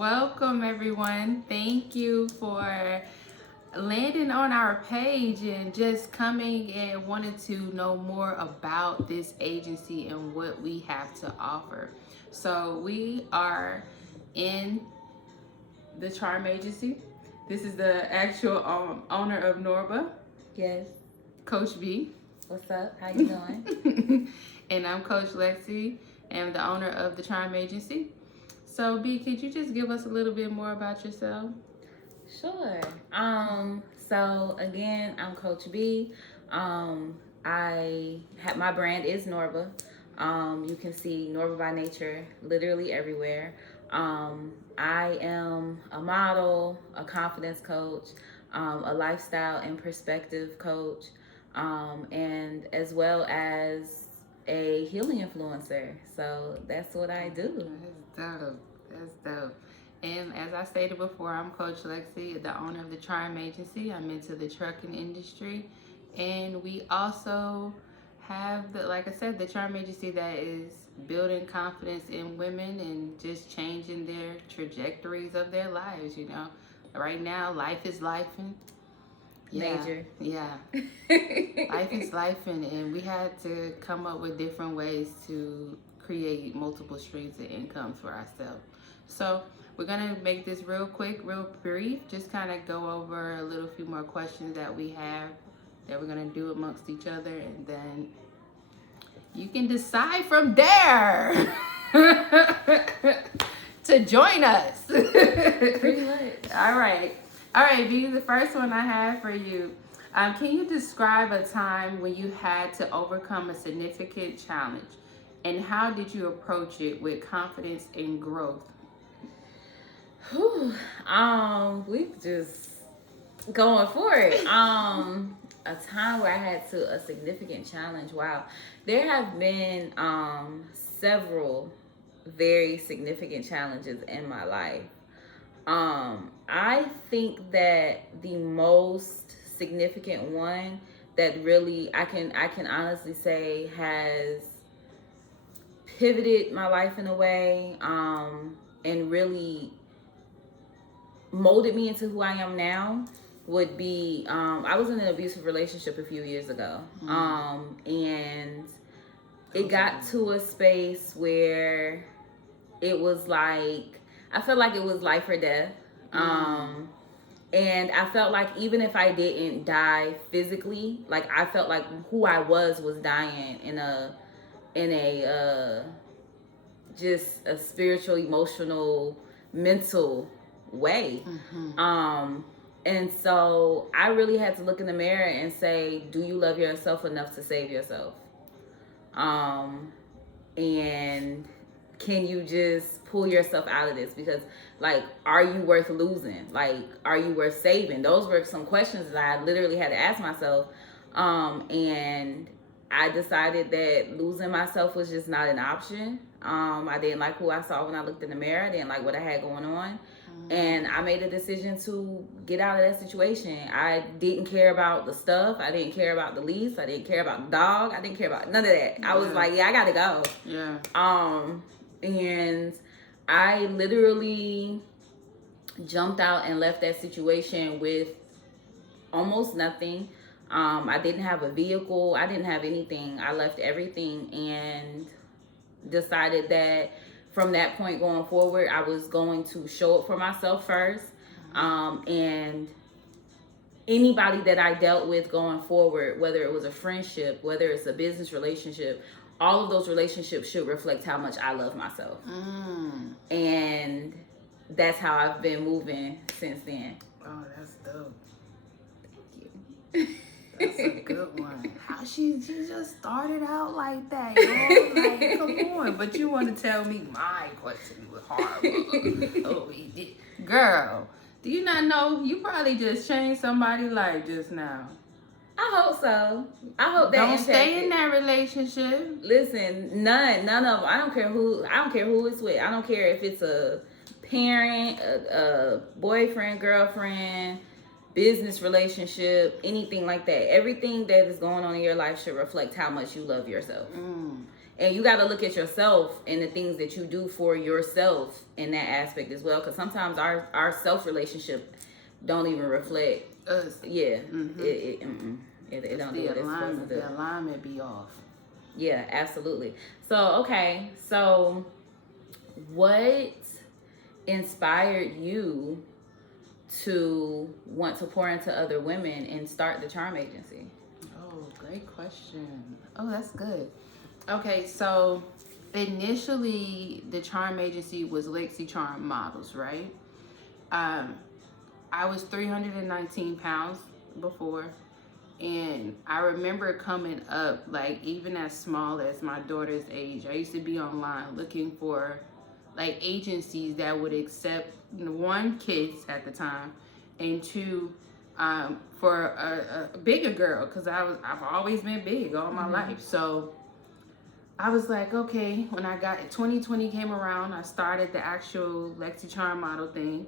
Welcome, everyone. Thank you for landing on our page and just coming and wanting to know more about this agency and what we have to offer. So, we are in the Charm Agency. This is the actual owner of Norba, Yes. Coach B. What's up? How you doing? And I'm Coach Lexi, and I'm the owner of the Charm Agency. So, B, could you just give us a little bit more about yourself? Sure. So again, I'm Coach B. I have my brand is Norba. You can see Norba by Nature literally everywhere. I am a model, a confidence coach, a lifestyle and perspective coach, and as well as a healing influencer. So that's what I do. That's dope. That's dope. And as I stated before, I'm Coach Lexi, the owner of the Charm Agency. I'm into the trucking industry. And we also have, like I said, the Charm Agency that is building confidence in women and just changing their trajectories of their lives. Right now, life is life. Major. Yeah. Life is life, and we had to come up with different ways to create multiple streams of income for ourselves. So we're gonna make this real quick, real brief, just kind of go over a little few more questions that we have that we're gonna do amongst each other, and then you can decide from there to join us. Pretty much. All right, B, the first one I have for you. Can you describe a time when you had to overcome a significant challenge, and how did you approach it with confidence and growth? Whew. We just going for it. A time where I had a significant challenge. Wow. There have been several very significant challenges in my life. I think that the most significant one that really I can honestly say has pivoted my life in a way, and really molded me into who I am now would be I was in an abusive relationship a few years ago. And it got to a space where it was like I felt like it was life or death. And I felt like even if I didn't die physically, like I felt like who I was dying in a just a spiritual, emotional, mental way. And so I really had to look in the mirror and say, do you love yourself enough to save yourself? And can you just pull yourself out of this? Because, like, are you worth losing? Like, are you worth saving? Those were some questions that I literally had to ask myself. And I decided that losing myself was just not an option. I didn't like who I saw when I looked in the mirror. I didn't like what I had going on. And I made a decision to get out of that situation. I didn't care about the stuff. I didn't care about the lease. I didn't care about the dog. I didn't care about none of that. I was like, yeah, I gotta go. Yeah. And I literally jumped out and left that situation with almost nothing. I didn't have a vehicle. I didn't have anything. I left everything and decided that from that point going forward, I was going to show up for myself first. And anybody that I dealt with going forward, whether it was a friendship, whether it's a business relationship, all of those relationships should reflect how much I love myself. And that's how I've been moving since then. Oh, that's dope. Thank you. That's a good one. How she just started out like that, yo. Like, come on. But you want to tell me my question was horrible. Oh, he did. Girl, do you not know you probably just changed somebody's life just now? I hope so. I hope that don't stay in that relationship. Listen, none of them. I don't care who it's with. I don't care if it's a parent, a boyfriend, girlfriend, business relationship, anything like that. Everything that is going on in your life should reflect how much you love yourself. And you got to look at yourself and the things that you do for yourself in that aspect as well. Because sometimes our self relationship don't even reflect us. Yeah. Mm-hmm. It don't do what it's supposed to do. The alignment be off. Yeah, absolutely. So, okay. So, what inspired you to want to pour into other women and start the charm agency? Oh, great question. Oh, that's good. Okay, so initially the charm agency was Lexx Charm Models, right? I was 319 pounds before, and I remember coming up, like, even as small as my daughter's age. I used to be online looking for like agencies that would accept, one, kids at the time, and two, for a bigger girl, because I've always been big all my life. So I was like, okay, when 2020 came around, I started the actual Lexx Charm model thing.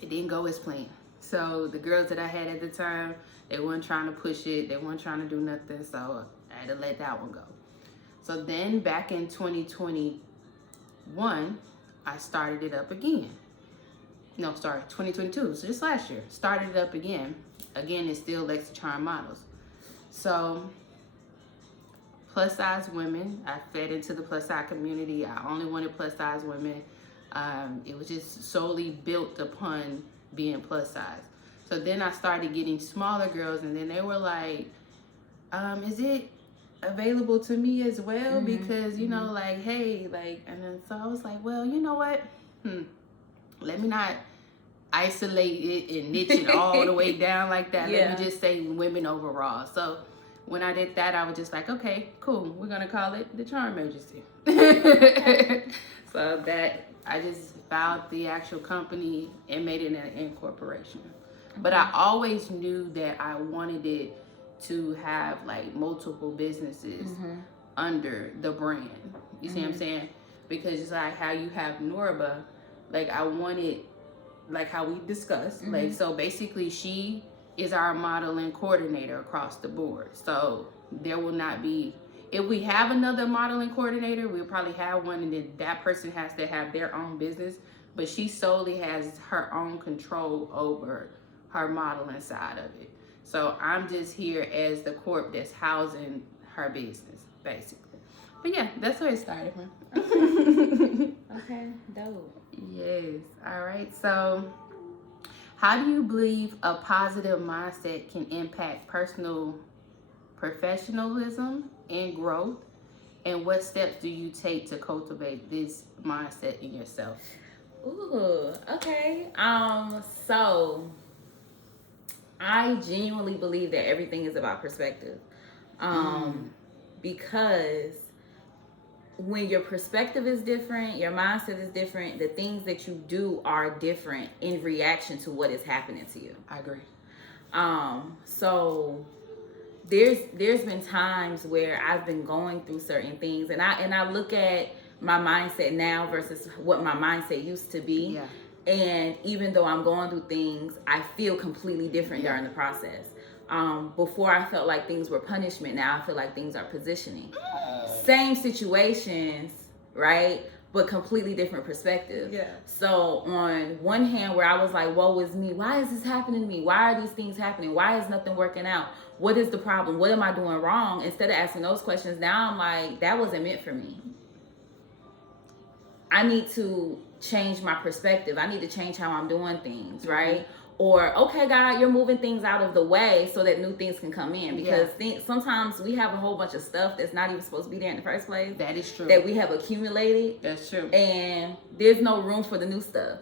It didn't go as planned. So the girls that I had at the time, they weren't trying to push it. They weren't trying to do nothing. So I had to let that one go. So then back in 2021, I started it up again. No, sorry, 2022. So just last year, started it up again. Again, it's still Lexx Charm Models. So plus size women, I fed into the plus size community. I only wanted plus size women. It was just solely built upon being plus size. So then I started getting smaller girls, and then they were like, is it available to me as well? Because, you know, like, hey, like, and then so I was like, well, you know what? Let me not isolate it and niche it all the way down like that. Yeah. Let me just say women overall. So when I did that, I was just like, okay, cool. We're going to call it the Charm Agency. So that I just filed the actual company and made it an incorporation. But I always knew that I wanted it to have like multiple businesses under the brand. You see what I'm saying? Because it's like how you have Norba, like I wanted, like how we discussed, like, so basically she is our modeling coordinator across the board. So there will not be, if we have another modeling coordinator, we'll probably have one, and then that person has to have their own business, but she solely has her own control over her modeling side of it. So I'm just here as the corp that's housing her business, basically. But yeah, that's where it started from. Okay, dope. Yes. All right. So how do you believe a positive mindset can impact personal professionalism and growth? And what steps do you take to cultivate this mindset in yourself? Ooh, okay. So I genuinely believe that everything is about perspective. Because when your perspective is different, your mindset is different, the things that you do are different in reaction to what is happening to you. I agree. So there's been times where I've been going through certain things, and I look at my mindset now versus what my mindset used to be. Yeah. And even though I'm going through things, I feel completely different during the process. Before I felt like things were punishment. Now I feel like things are positioning. Same situations, right? But completely different perspective. Yeah. So on one hand, where I was like, woe is me. Why is this happening to me? Why are these things happening? Why is nothing working out? What is the problem? What am I doing wrong? Instead of asking those questions, now I'm like, that wasn't meant for me. I need to change my perspective. I need to change how I'm doing things, right? Or, okay, God, you're moving things out of the way so that new things can come in. Because sometimes we have a whole bunch of stuff that's not even supposed to be there in the first place. That is true. That we have accumulated. That's true. And there's no room for the new stuff.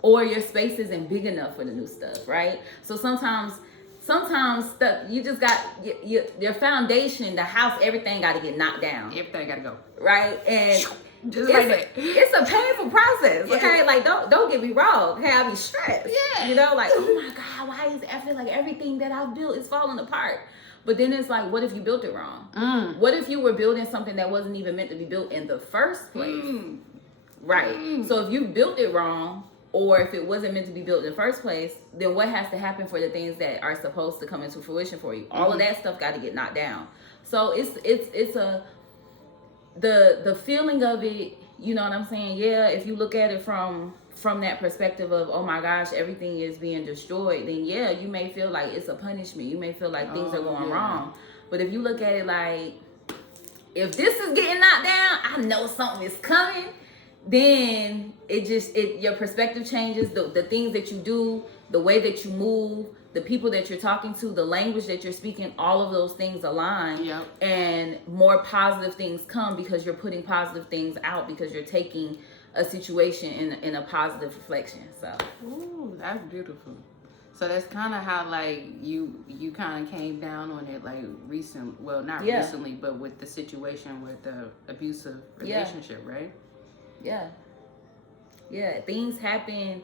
Or your space isn't big enough for the new stuff, right? So sometimes stuff, you just got, your foundation, the house, everything got to get knocked down. Everything got to go. Right? And just like that. It's a painful process, okay? Like, don't get me wrong. Okay, I be stressed. Yeah. You know, like, oh my God, why is I feel like everything that I've built is falling apart? But then it's like, what if you built it wrong? What if you were building something that wasn't even meant to be built in the first place? Right. So if you built it wrong, or if it wasn't meant to be built in the first place, then what has to happen for the things that are supposed to come into fruition for you? All of that stuff got to get knocked down. So the feeling of it, you know what I'm saying? Yeah, if you look at it from that perspective of, oh my gosh, everything is being destroyed, then yeah, you may feel like it's a punishment. You may feel like things are going wrong. But if you look at it like, if this is getting knocked down, I know something is coming. Then your perspective changes. The things that you do, the way that you move, the people that you're talking to, the language that you're speaking, all of those things align. Yep. And more positive things come because you're putting positive things out, because you're taking a situation in a positive reflection. So, ooh, that's beautiful. So that's kind of how like you kind of came down on it like not recently, but with the situation with the abusive relationship, right? Yeah. Things happen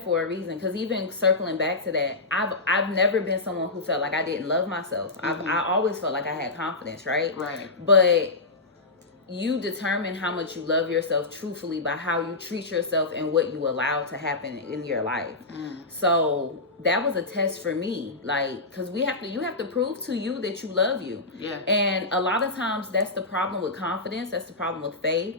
for a reason. Because even circling back to that, I've never been someone who felt like I didn't love myself. I always felt like I had confidence, right? But you determine how much you love yourself truthfully by how you treat yourself and what you allow to happen in your life. So that was a test for me, like, because you have to prove to you that you love you. And a lot of times that's the problem with confidence. That's the problem with faith.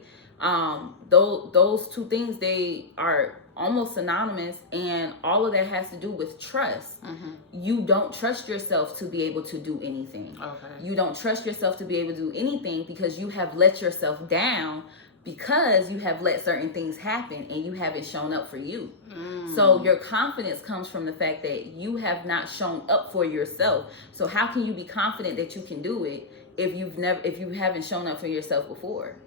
Those two things, they are almost synonymous, and all of that has to do with trust. You don't trust yourself to be able to do anything. You don't trust yourself to be able to do anything because you have let yourself down, because you have let certain things happen and you haven't shown up for you. So your confidence comes from the fact that you have not shown up for yourself. So how can you be confident that you can do it if you haven't shown up for yourself before?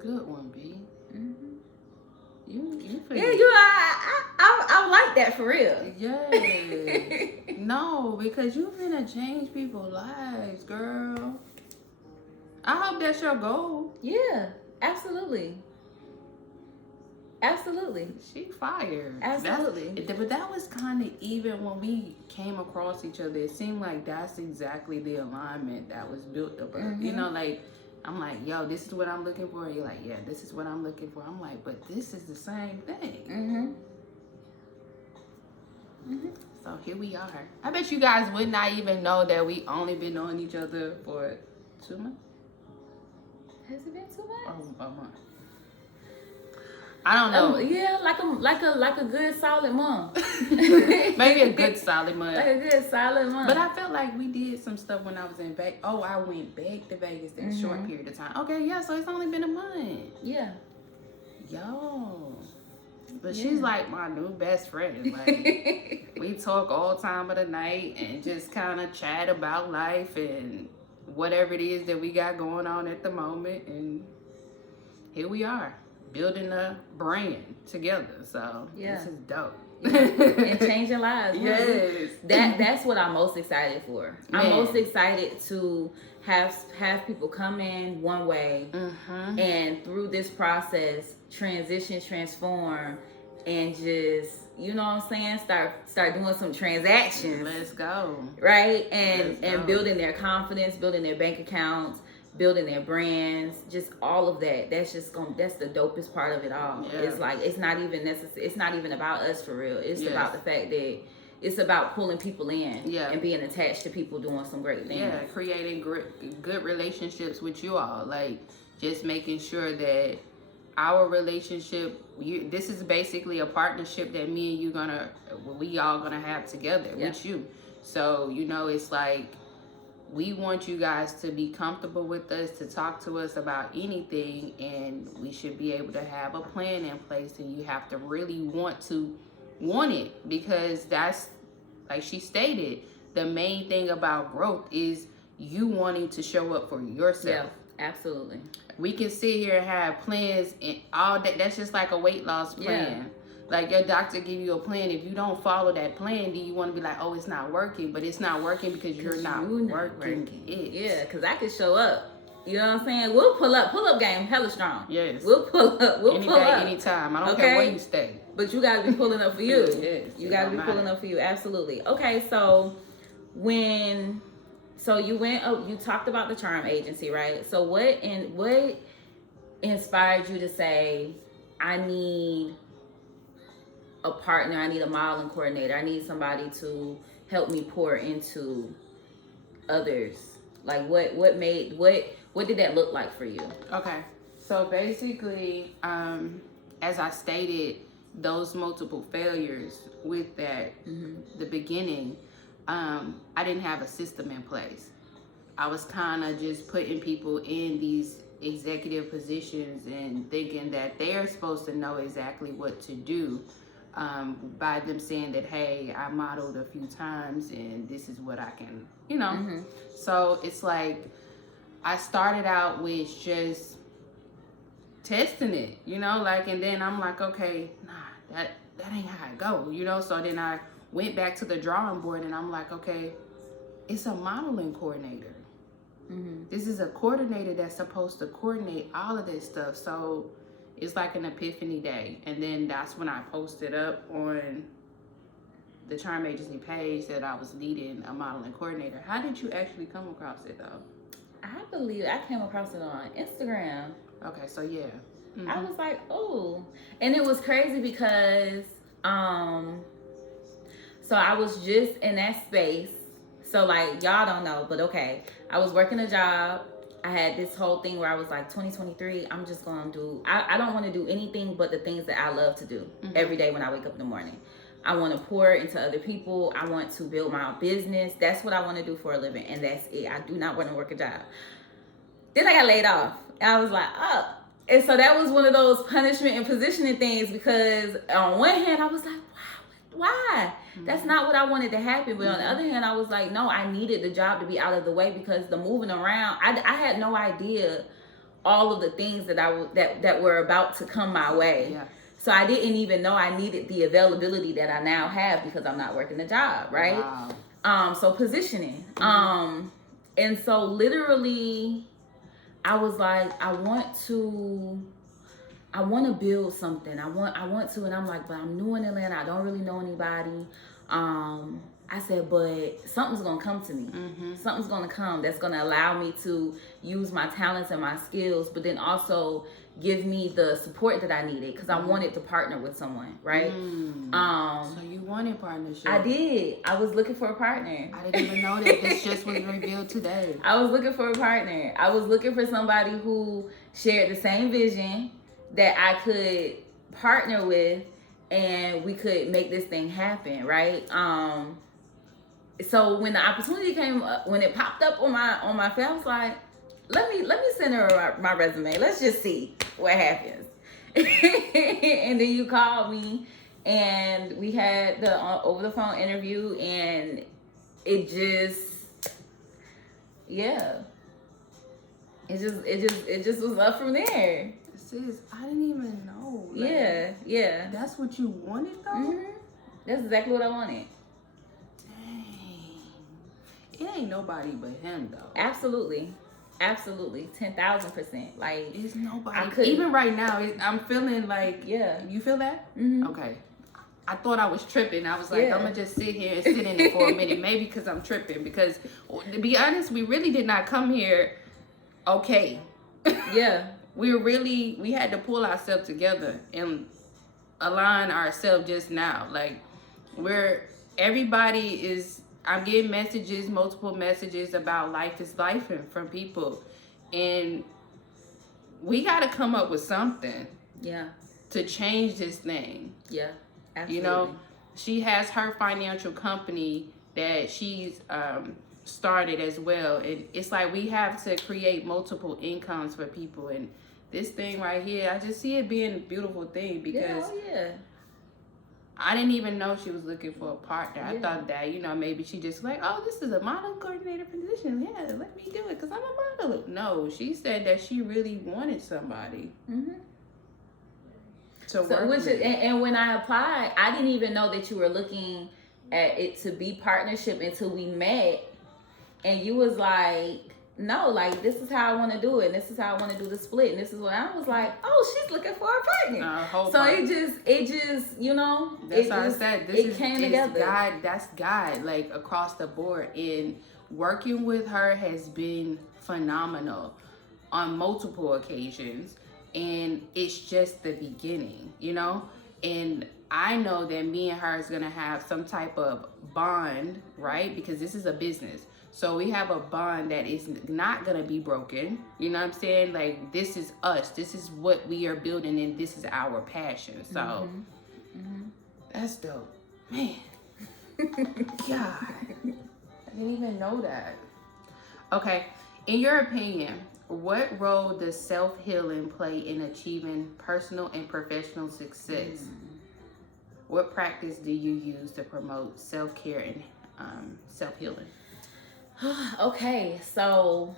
Good one, B. You I like that for real. Yes. No, because you're gonna change people's lives, girl. I hope that's your goal. Yeah, absolutely. She fired. Absolutely. But that was kind of, even when we came across each other, it seemed like that's exactly the alignment that was built up. You know, like, I'm like, yo, this is what I'm looking for. You're like, yeah, this is what I'm looking for. I'm like, but this is the same thing. So here we are. I bet you guys would not even know that we only been knowing each other for 2 months. Has it been 2 months? Or a month. I don't know. Yeah, like a good solid month. Maybe a good solid month. Like a good solid month. But I felt like we did some stuff when I was in Vegas. Oh, I went back to Vegas in a short period of time. Okay, yeah, so it's only been a month. Yeah. Yo. But she's like my new best friend. Like, we talk all time of the night and just kind of chat about life and whatever it is that we got going on at the moment. And here we are, building a brand together. So this is dope. And changing lives. Yes. That's what I'm most excited for. I'm most excited to have people come in one way, and through this process transition, transform, and just, you know what I'm saying, start doing some transactions. Let's go. Right? And building their confidence, building their bank accounts, building their brands, just all of that. That's the dopest part of it all. It's like, it's not even necessary. It's not even about us for real. It's about the fact that it's about pulling people in and being attached to people doing some great things. Yeah, creating good relationships with you all. Like, just making sure that our relationship, this is basically a partnership that me and you we all gonna have together with you. So, you know, it's like, we want you guys to be comfortable with us, to talk to us about anything, and we should be able to have a plan in place, and you have to really want it, because that's, like she stated, the main thing about growth is you wanting to show up for yourself. Yeah, absolutely. We can sit here and have plans and all that. That's just like a weight loss plan. Yeah. Like, your doctor give you a plan. If you don't follow that plan, then you want to be like, oh, it's not working. But it's not working because you're not working it. Yeah, because I can show up. You know what I'm saying? We'll pull up game hella strong. Yes. We'll pull up. Any day, anytime. I don't care where you stay. But you got to be pulling up for you. Yes. You got to be pulling up for you. Absolutely. Okay, so you went, you talked about the charm agency, right? So what inspired you to say, I need a partner, I need a modeling coordinator, I need somebody to help me pour into others? Like what did that look like for you? Okay. So basically, as I stated, those multiple failures with that, the beginning, I didn't have a system in place. I was kind of just putting people in these executive positions and thinking that they're supposed to know exactly what to do, by them saying that, hey, I modeled a few times and this is what I can, So it's like I started out with just testing it, and then I'm like, okay, nah, that ain't how I go. So then I went back to the drawing board and I'm like, okay, it's a modeling coordinator. This is a coordinator that's supposed to coordinate all of this stuff. So it's like an epiphany day. And then that's when I posted up on the Charm Agency page that I was needing a modeling coordinator. How did you actually come across it though? I believe I came across it on Instagram. Okay, so yeah. I was like, oh. And it was crazy because so I was just in that space. So like y'all don't know, but okay. I was working a job. I had this whole thing where I was like, 2023, I'm just gonna do, I don't want to do anything but the things that I love to do every day when I wake up in the morning. I want to pour into other people. I want to build my own business. That's what I want to do for a living, and that's it. I do not want to work a job. Then I got laid off. And I was like, oh. And so that was one of those punishment and positioning things, because on one hand, I was like, why? That's not what I wanted to happen. But on the other hand, I was like, no, I needed the job to be out of the way, because the moving around, I had no idea all of the things that were about to come my way. Yeah. So I didn't even know I needed the availability that I now have because I'm not working the job, right? Wow. So positioning. And so literally I was like, I want to build something. I want to, and I'm like, but I'm new in Atlanta. I don't really know anybody. I said, but something's gonna come to me. Something's gonna come that's gonna allow me to use my talents and my skills, but then also give me the support that I needed, because I wanted to partner with someone, right? So you wanted partnership. I did. I was looking for a partner. I didn't even know that. This just was revealed today. I was looking for a partner. I was looking for somebody who shared the same vision that I could partner with, and we could make this thing happen, right? So when the opportunity came up, when it popped up on my phone, I was like, let me send her my resume. Let's just see what happens. And then you called me, and we had the over the phone interview, and it just was up from there. Sis, I didn't even know. Like, yeah. That's what you wanted though? That's exactly what I wanted. Dang. It ain't nobody but him though. Absolutely. 10,000%. Like, it's nobody. Even right now, I'm feeling like, yeah. You feel that? Okay. I thought I was tripping. I was like, I'm gonna just sit here and sit in it for a minute. Maybe because I'm tripping. Because to be honest, we really did not come here okay. Yeah. We had to pull ourselves together and align ourselves just now. Like, I'm getting multiple messages about life is life from people. And we got to come up with something. Yeah. To change this thing. Yeah, absolutely. She has her financial company that she's started as well. And it's like we have to create multiple incomes for people. And this thing right here, I just see it being a beautiful thing, because I didn't even know she was looking for a partner. I thought that, maybe she just like, oh, this is a model coordinator position. Yeah, let me do it because I'm a model. No, she said that she really wanted somebody to work with. And when I applied, I didn't even know that you were looking at it to be partnership until we met. And you was like, no, like, this is how I want to do it. And this is how I want to do the split. And this is what I was like, oh, she's looking for a partner. It just, That's why I said this came together. God. That's God, like, across the board. And working with her has been phenomenal on multiple occasions. And it's just the beginning, And I know that me and her is going to have some type of bond, right? Because this is a business. So we have a bond that is not going to be broken. You know what I'm saying? Like, this is us. This is what we are building, and this is our passion. So that's dope. Man. God. I didn't even know that. Okay. In your opinion, what role does self-healing play in achieving personal and professional success? What practice do you use to promote self-care and self-healing? Okay, so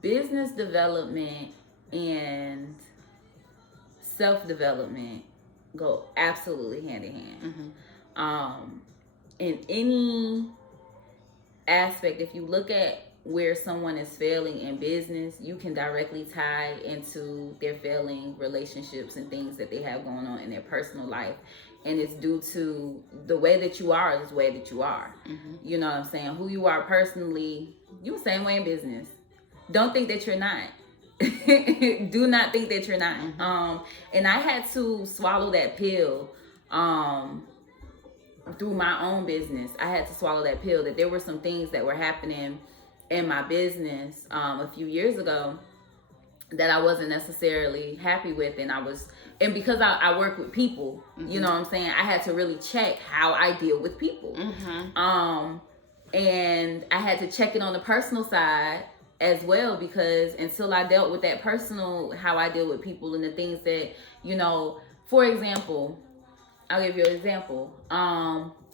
business development and self-development go absolutely hand in hand. In any aspect, if you look at where someone is failing in business, you can directly tie into their failing relationships and things that they have going on in their personal life. And it's due to the way that you are is the way that you are. You know what I'm saying? Who you are personally, you the same way in business. Don't think that you're not. Do not think that you're not. And I had to swallow that pill through my own business. I had to swallow that pill that there were some things that were happening in my business a few years ago that I wasn't necessarily happy with, and because I work with people, you know what I'm saying, I had to really check how I deal with people. And I had to check it on the personal side as well, because until I dealt with that personal, how I deal with people and the things that, you know, for example, I'll give you an example.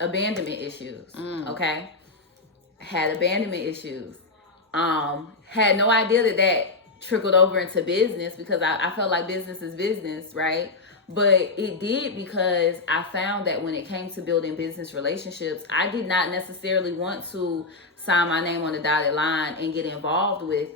Abandonment issues. Okay. Had abandonment issues. Had no idea that trickled over into business, because I felt like business is business, right? But it did, because I found that when it came to building business relationships, I did not necessarily want to sign my name on the dotted line and get involved with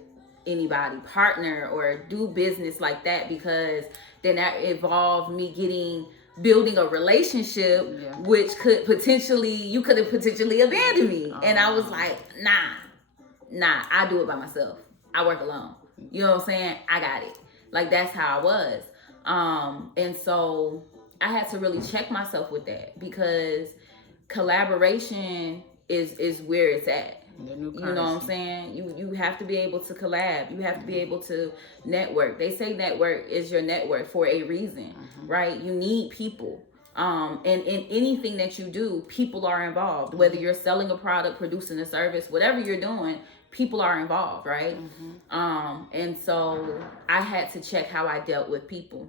anybody, partner, or do business like that, because then that involved me building a relationship, which you could have potentially abandoned me. And I was like, nah, I do it by myself. I work alone. You know what I'm saying? I got it. Like, that's how I was. And so I had to really check myself with that, because collaboration is where it's at. You know what I'm saying? You have to be able to collab. You have to be able to network. They say network is your network for a reason, right? You need people. And in anything that you do, people are involved. Whether you're selling a product, producing a service, whatever you're doing, people are involved, right? And so I had to check how I dealt with people.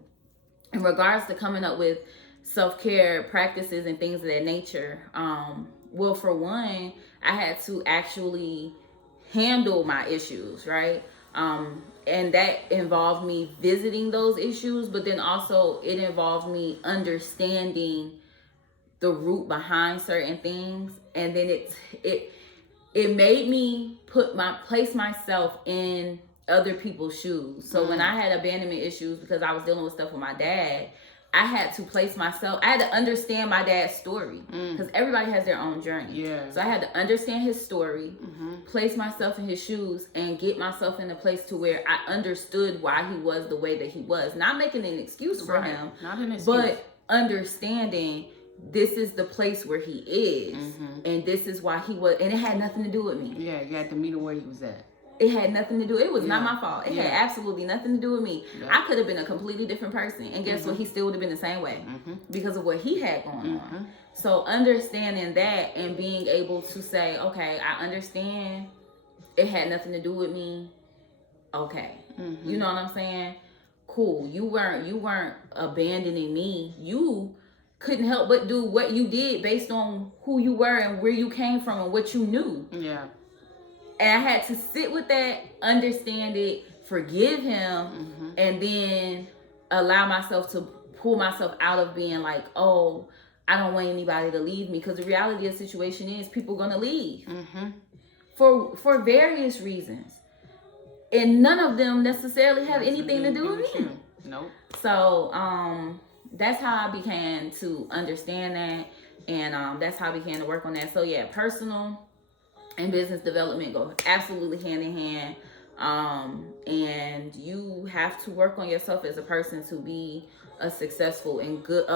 In regards to coming up with self-care practices and things of that nature, well, for one, I had to actually handle my issues, right? And that involved me visiting those issues, but then also it involved me understanding the root behind certain things. And then it made me place myself in other people's shoes. So when I had abandonment issues, because I was dealing with stuff with my dad, I had to I had to understand my dad's story, because everybody has their own journey. So I had to understand his story, place myself in his shoes, and get myself in a place to where I understood why he was the way that he was. Not making an excuse for him, not an excuse, but understanding this is the place where he is, and this is why he was, and it had nothing to do with me. Yeah, you had to meet him where he was at. It had nothing to do. It was not my fault. It had absolutely nothing to do with me. I could have been a completely different person, and guess what? He still would have been the same way because of what he had going on. So understanding that and being able to say, okay, I understand. It had nothing to do with me. Okay, you know what I'm saying? Cool. You weren't abandoning me. You couldn't help but do what you did based on who you were and where you came from and what you knew. Yeah. And I had to sit with that, understand it, forgive him, and then allow myself to pull myself out of being like, oh, I don't want anybody to leave me. Because the reality of the situation is people are going to leave for various reasons. And none of them necessarily have anything to do with me. Nope. So that's how I began to understand that. And that's how I began to work on that. So yeah, personal and business development go absolutely hand in hand. And you have to work on yourself as a person to be a successful and good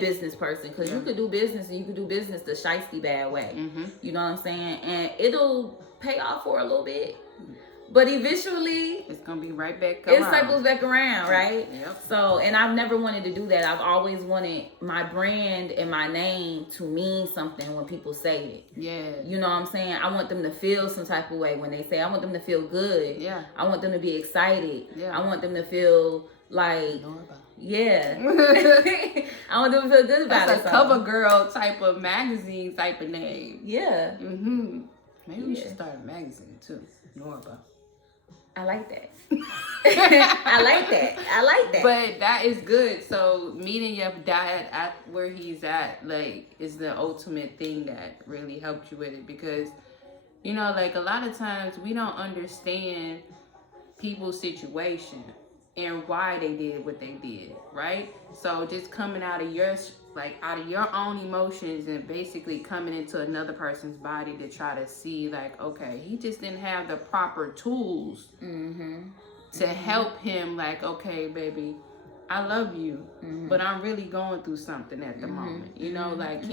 business person, because you could do business and you could do business the shiesty bad way. You know what I'm saying? And it'll pay off for a little bit, but eventually it's gonna be right back around. It cycles back around, right? Yep. So, and I've never wanted to do that. I've always wanted my brand and my name to mean something when people say it. Yeah. You know what I'm saying? I want them to feel some type of way when they say. I want them to feel good. Yeah. I want them to be excited. Yeah. I want them to feel like, yeah. I want them to feel good about That's a cover girl type of magazine type of name. Yeah. Maybe we should start a magazine too. Norba. I like that. I like that. But that is good. So meeting your dad at where he's at, like, is the ultimate thing that really helped you with it. Because, you know, like, a lot of times we don't understand people's situation and why they did what they did, right? So just coming out of your own emotions and basically coming into another person's body to try to see, like, okay, he just didn't have the proper tools to help him, like, okay, baby, I love you, but I'm really going through something at the moment. You know, like,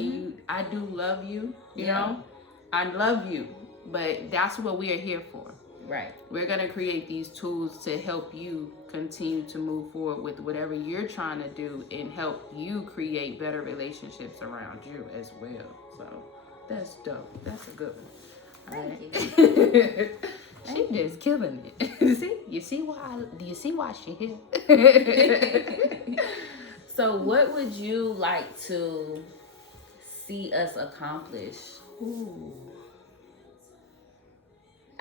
I do love you, you know? I love you, but that's what we are here for. Right. We're going to create these tools to help you continue to move forward with whatever you're trying to do and help you create better relationships around you as well. So that's dope. That's a good one. All right. She just killing it. You see why she here? So what would you like to see us accomplish? Ooh.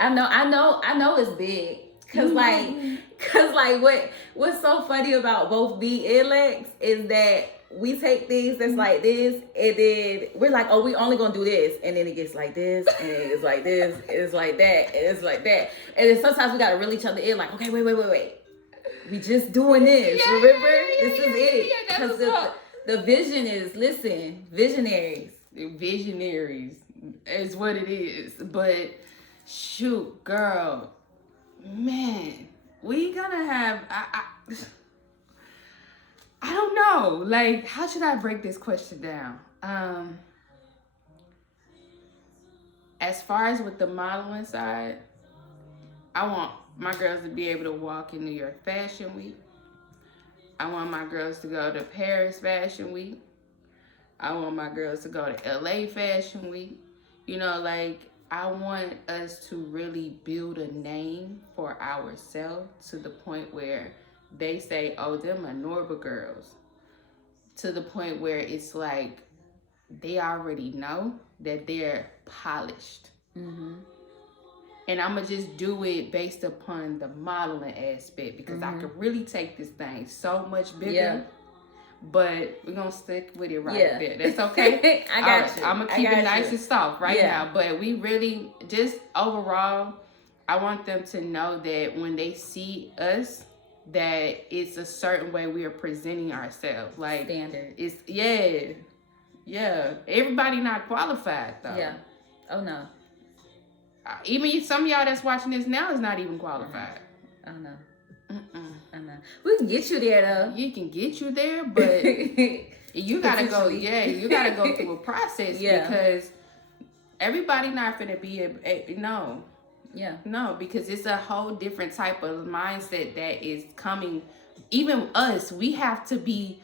I know it's big. Cause what's so funny about both B and Lex is that we take things that's like this, and then we're like, oh, we only gonna do this, and then it gets like this, and it's like this, and it's like that, and it's like that, and then sometimes we gotta reel each other in, like, okay, wait, we just doing this, remember? This is it. Because the vision is, listen, visionaries is what it is. But shoot, girl, man, we gonna have I don't know, like, how should I break this question down? As far as with the modeling side, I want my girls to be able to walk in New York Fashion Week. I want my girls to go to Paris Fashion Week. I want my girls to go to LA Fashion Week. You know, like, I want us to really build a name for ourselves to the point where they say, oh, them are Norba girls. To the point where it's like, they already know that they're polished. And I'm going to just do it based upon the modeling aspect, because I could really take this thing so much bigger. Yeah. But we're going to stick with it there. That's okay? I got you. I'm going to keep it nice and soft now. But we really, just overall, I want them to know that when they see us, that it's a certain way we are presenting ourselves. Like, standard. It's, yeah. Everybody not qualified, though. Yeah. Oh, no. Even some of y'all that's watching this now is not even qualified. Oh, no. We can get you there, though. You can get you there, but you gotta go. Yeah, you gotta go through a process because everybody not gonna be no. Yeah. No, because it's a whole different type of mindset that is coming. Even us, we have to be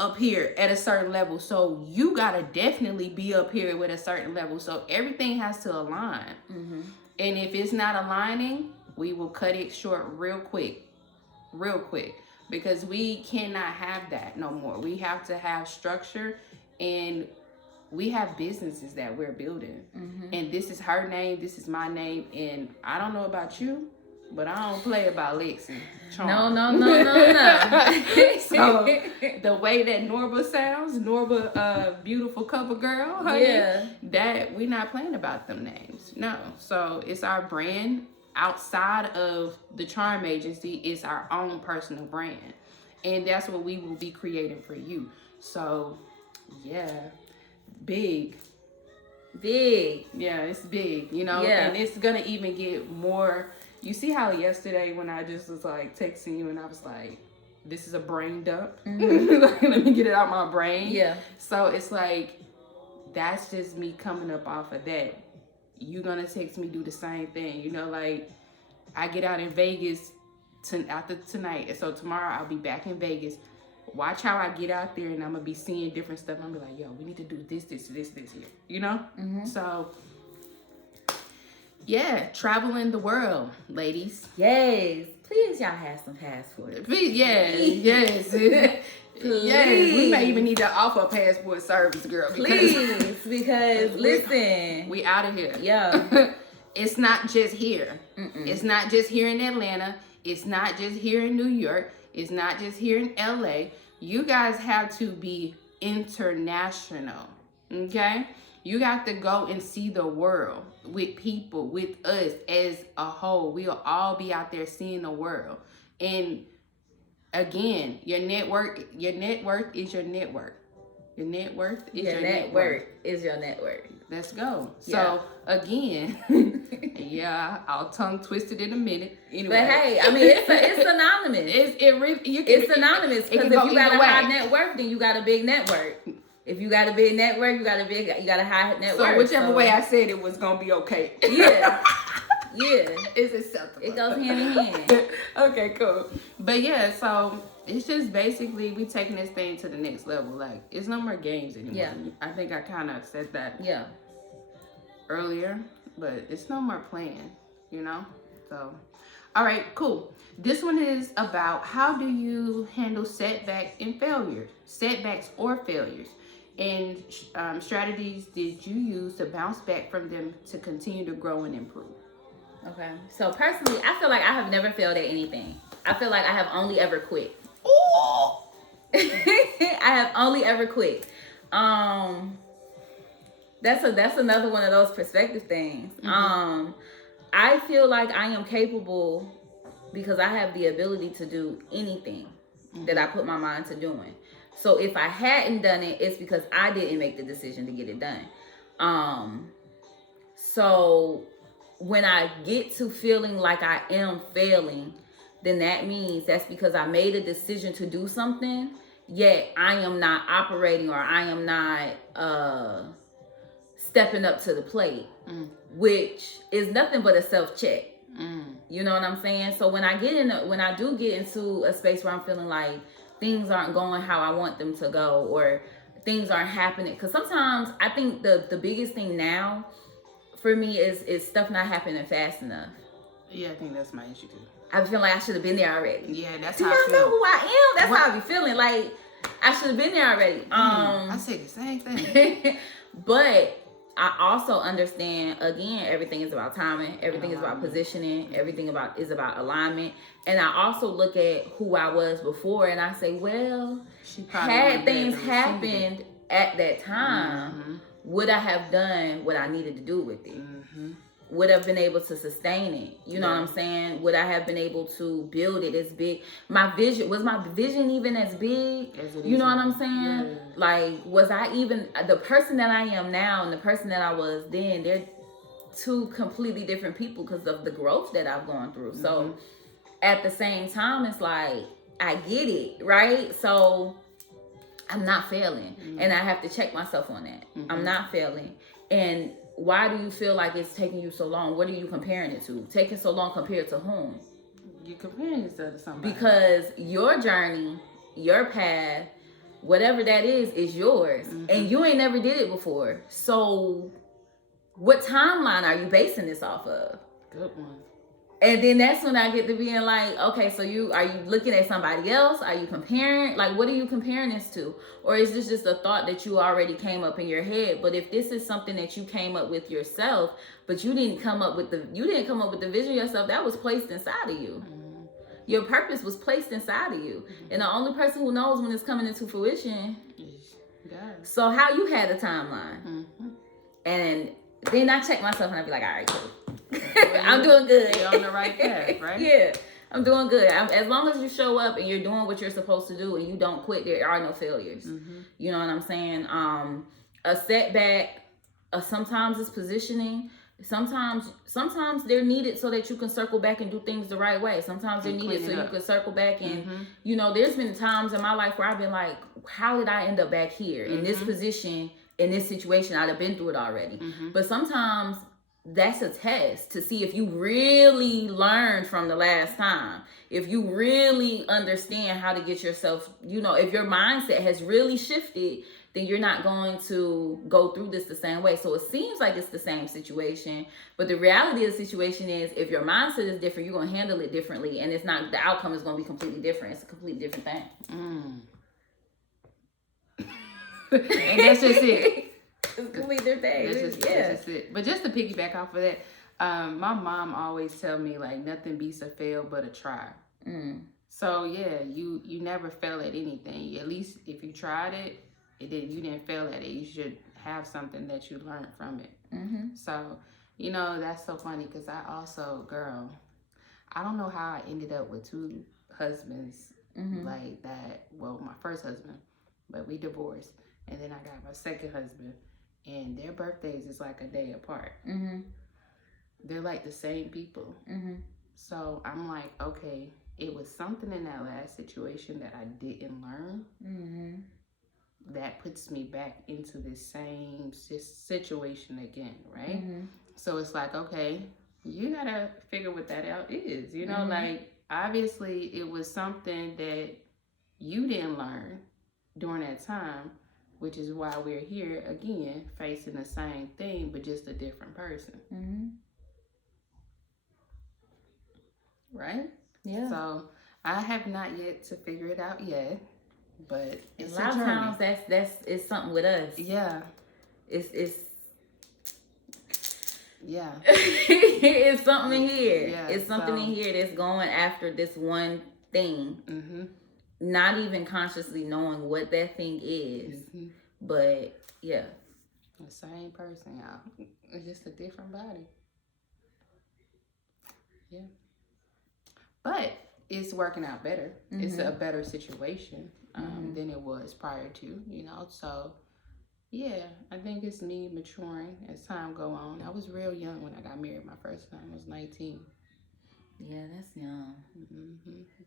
up here at a certain level. So you gotta definitely be up here with a certain level. So everything has to align. And if it's not aligning, we will cut it short real quick, because we cannot have that no more. We have to have structure, and we have businesses that we're building. And this is her name, this is my name, and I don't know about you, but I don't play about Lexx and Charm. No. So the way that Norba sounds, Norba, beautiful cover girl, honey, that we're not playing about them names. No. So it's our brand. Outside of the Charm Agency, it's our own personal brand. And that's what we will be creating for you. So, yeah, big. Big. Yeah, it's big, you know, Yeah. and it's gonna even get more. You see how yesterday when I just was like texting you and I was like, this is a brain dump. Like, let me get it out my brain. Yeah. So it's like, that's just me coming up off of that. You're gonna text me, do the same thing. You know, like, I get out in Vegas after tonight. And so tomorrow I'll be back in Vegas. Watch how I get out there and I'm gonna be seeing different stuff. I'm gonna be like, yo, we need to do this here. You know? So yeah, traveling the world, ladies. Yes. Please, y'all have some passports. Please, yes. Yes, we may even need to offer a passport service, girl. Because listen, we out of here. Yeah. It's not just here. It's not just here in Atlanta. It's not just here in New York. It's not just here in LA. You guys have to be international. Okay? You got to go and see the world with people, with us as a whole. We'll all be out there seeing the world. And again, your net worth is your network. Your net worth is your network. Is your network. Let's go. Yeah. So again, yeah, I'll tongue twist it in a minute. Anyway. But hey, I mean, it's synonymous. It's synonymous because if you got a high net worth, then you got a big network. If you got a big network, you got a high net worth. So whichever way I said it was gonna be okay. Yeah. Yeah. It's acceptable. It goes hand in hand. Okay, cool. But yeah, so it's just basically we taking this thing to the next level. Like, it's no more games anymore. Yeah. I think I kind of said that earlier, but it's no more playing, you know? So, all right, cool. This one is about how do you handle setbacks or failures? And strategies did you use to bounce back from them to continue to grow and improve? Okay. So personally, I feel like I have never failed at anything. I feel like I have only ever quit. Ooh. I have only ever quit. That's another one of those perspective things. I feel like I am capable because I have the ability to do anything that I put my mind to doing. So if I hadn't done it, it's because I didn't make the decision to get it done. So when I get to feeling like I am failing, then that means that's because I made a decision to do something, yet I am not operating or I am not stepping up to the plate, which is nothing but a self-check. You know what I'm saying? So when I do get into a space where I'm feeling like things aren't going how I want them to go or things aren't happening, because sometimes I think the biggest thing now for me is stuff not happening fast enough. Yeah, I think that's my issue too. I feel like I should have been there already. Yeah, that's Do how y'all I feel. know who I am? That's how I be feeling. Like I should have been there already. I say the same thing. But I also understand, again, everything is about timing. Everything is about positioning. Everything is about alignment. And I also look at who I was before and I say, well, had things happened at that time, would I have done what I needed to do with it? Would I have been able to sustain it? You know what I'm saying? Would I have been able to build it as big? Was my vision even as big? You know what I'm saying? Yeah. Like, was I even the person that I am now and the person that I was then? They're two completely different people because of the growth that I've gone through. So at the same time, it's like, I get it, right? So I'm not failing. And I have to check myself on that. I'm not failing. And why do you feel like it's taking you so long? What are you comparing it to? Taking so long compared to whom? You're comparing yourself to somebody. Because your journey, your path, whatever that is yours. And you ain't never did it before. So what timeline are you basing this off of? Good one. And then that's when I get to being like, okay, so are you looking at somebody else? Are you comparing? Like, what are you comparing this to? Or is this just a thought that you already came up in your head? But if this is something that you came up with yourself, but you didn't come up with the vision yourself, that was placed inside of you. Your purpose was placed inside of you. And the only person who knows when it's coming into fruition. So how you had a timeline. And then I check myself and I be like, all right, cool. I'm doing good. You're on the right path, right? Yeah, I'm doing good. As long as you show up and you're doing what you're supposed to do and you don't quit, there are no failures. You know what I'm saying? A setback, sometimes it's positioning. Sometimes they're needed so that you can circle back and do things the right way. Sometimes they're needed so you can circle back and there's been times in my life where I've been like, how did I end up back here in this position, in this situation? I'd have been through it already. But sometimes that's a test to see if you really learned from the last time, if you really understand how to get yourself, if your mindset has really shifted, then you're not going to go through this the same way. So it seems like it's the same situation, but the reality of the situation is, if your mindset is different, you're going to handle it differently, and it's not, the outcome is going to be completely different. It's a completely different thing. And that's just it. It's a completely different thing. That's just it. But just to piggyback off of that, my mom always tell me, like, nothing beats a fail but a try. So yeah, you never fail at anything. At least if you tried it, you didn't fail at it. You should have something that you learned from it. So, that's so funny, because I also, girl, I don't know how I ended up with 2 husbands like that. Well, my first husband, but we divorced. And then I got my second husband, and their birthdays is like a day apart. They're like the same people. So I'm like, okay, it was something in that last situation that I didn't learn. That puts me back into this same situation again, right? So it's like, okay, you gotta figure what that out is, like, obviously it was something that you didn't learn during that time, which is why we're here again, facing the same thing, but just a different person. Right? Yeah. So I have not yet to figure it out yet. But it's a lot of times it's something with us. Yeah. It's yeah. It's something in here. Yeah, it's something in here that's going after this one thing. Not even consciously knowing what that thing is. But yeah. The same person, y'all. It's just a different body. Yeah. But it's working out better. It's a better situation than it was prior to, So, yeah, I think it's me maturing as time go on. I was real young when I got married my first time. I was 19. Yeah, that's young.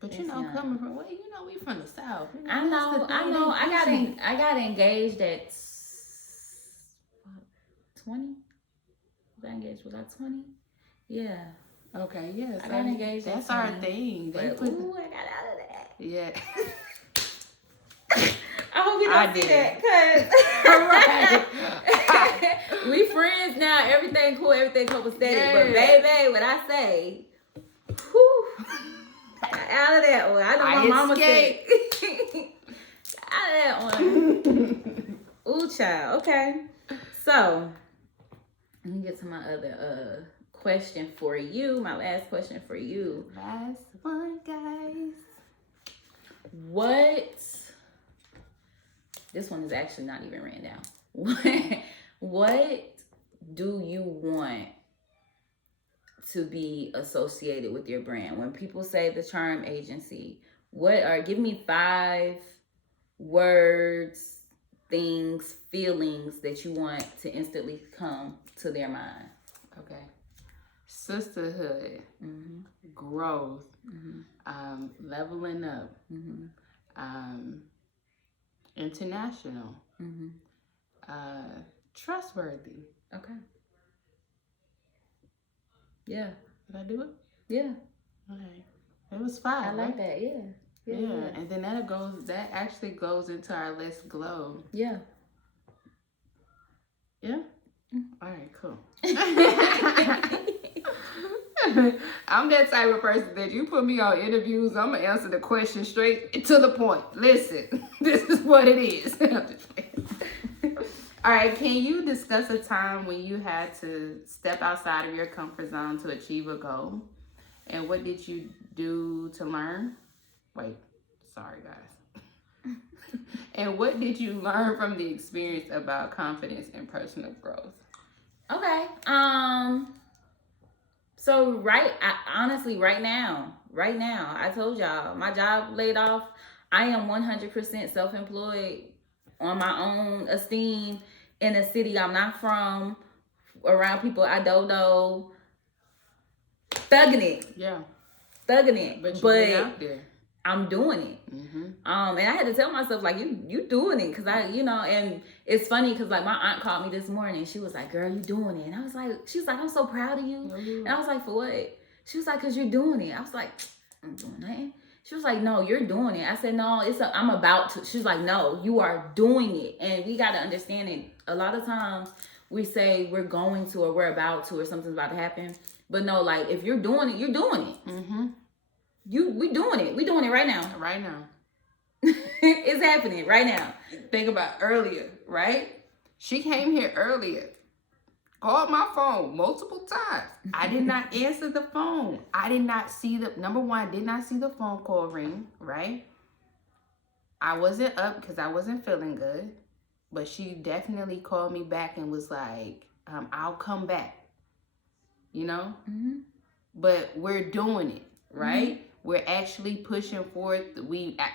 But that's coming from we from the South. I know. I got engaged at 20. Was I engaged? Was I 20? Yeah. Okay, yes. I got engaged. That's our thing. I got out of that. Yeah. I hope you don't see that, cause we friends now. Everything cool, everything copacetic. But baby, what I say, out of that one. I know my mama said. Out of that one. Ooh, child. Okay. So let me get to my other question for you. My last question for you. Last one, guys. This one is actually not even written down. What do you want to be associated with your brand? When people say the term agency, give me 5 words, things, feelings that you want to instantly come to their mind. Okay. Sisterhood, growth, leveling up, international, trustworthy. Okay. Yeah. Did I do it? Yeah. Okay. It was 5. I like that. Yeah. Yeah. And then that actually goes into our Let's Glow. Yeah. Yeah? All right, cool. I'm that type of person that you put me on interviews, I'm going to answer the question straight to the point. Listen, this is what it is. All right, can you discuss a time when you had to step outside of your comfort zone to achieve a goal? And what did you do to learn? Wait, sorry, guys. And what did you learn from the experience about confidence and personal growth? Okay. So honestly, right now, I told y'all, my job laid off. I am 100% self-employed on my own esteem. in a city I'm not from, around people I don't know, thugging it. Yeah. Thugging it. But you went out there. I'm doing it. Mm-hmm. And I had to tell myself, like, you doing it. Because and it's funny because, like, my aunt called me this morning. She was like, girl, you doing it. And I was like, she was like, I'm so proud of you. Mm-hmm. And I was like, for what? She was like, because you're doing it. I was like, I'm doing nothing. She was like, no, you're doing it. I said, no, I'm about to. She was like, no, you are doing it. And we got to understand it. A lot of times we say we're going to or we're about to or something's about to happen. But no, like, if you're doing it, you're doing it. Mm-hmm. We doing it. We doing it right now. Right now. It's happening right now. Think about earlier, right? She came here earlier. Called my phone multiple times. I did not answer the phone. I did not see number one, I did not see the phone call ring, right? I wasn't up because I wasn't feeling good. But she definitely called me back and was like, I'll come back. You know? Mm-hmm. But we're doing it, right? Mm-hmm. We're actually pushing forth.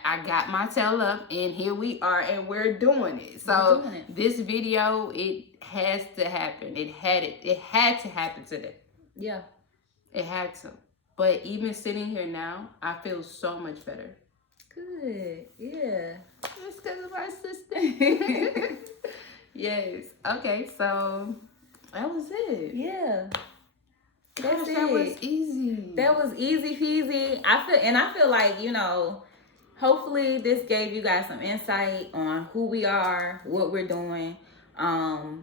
I got my tail up, and here we are, and we're doing it. So this video, it has to happen. It had to happen today. Yeah, it had to. But even sitting here now, I feel so much better. Good. Yeah. Just because of our sister. Yes. Okay. So that was it. Yeah. Gosh, that was easy. That was easy peasy. I feel like, hopefully this gave you guys some insight on who we are, what we're doing.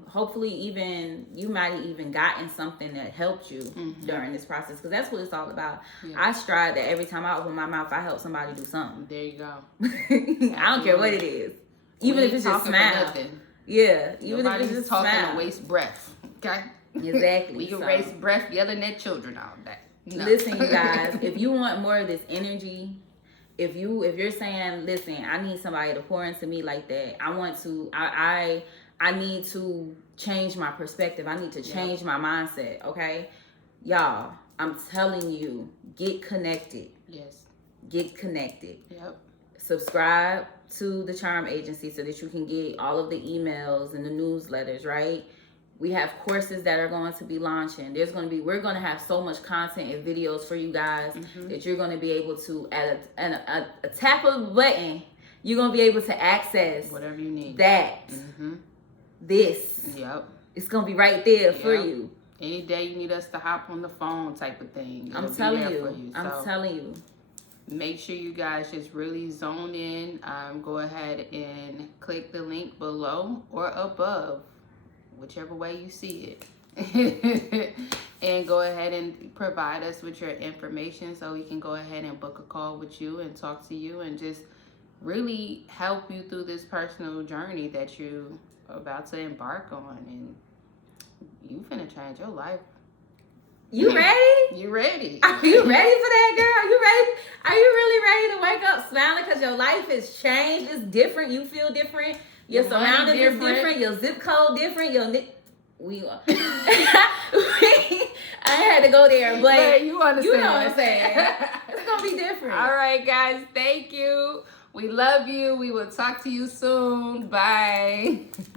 Hopefully even you might have even gotten something that helped you during this process, because that's what it's all about. Yeah. I strive that every time I open my mouth, I help somebody do something. There you go. I don't care what it is. Even if it's just smile. Yeah. Even if it's just talking smile. to waste breath. Okay? Exactly. We can waste breath yelling at children all day. No. Listen, you guys, if you want more of this energy, if you're saying, listen, I need somebody to pour into me like that. I need to change my perspective. I need to change my mindset. Okay, y'all, I'm telling you, get connected. Yes. Get connected. Yep. Subscribe to the Charm Agency so that you can get all of the emails and the newsletters, right? We have courses that are going to be launching. We're going to have so much content and videos for you guys that you're going to be able to, at a tap of a button, you're going to be able to access whatever you need. That. This. Yep. It's going to be right there for you. Any day you need us to hop on the phone type of thing. I'm telling you. I'm telling you. Make sure you guys just really zone in. Go ahead and click the link below or above, whichever way you see it. And go ahead and provide us with your information so we can go ahead and book a call with you and talk to you and just really help you through this personal journey that you are about to embark on. And you finna change your life. You ready? You ready? Are you ready for that, girl? Are you ready? Are you really ready to wake up smiling because your life has changed? It's different. You feel different. Your surroundings is different. Your zip code different. I had to go there, but you understand. You know what I'm saying. It's gonna be different. All right, guys. Thank you. We love you. We will talk to you soon. Bye.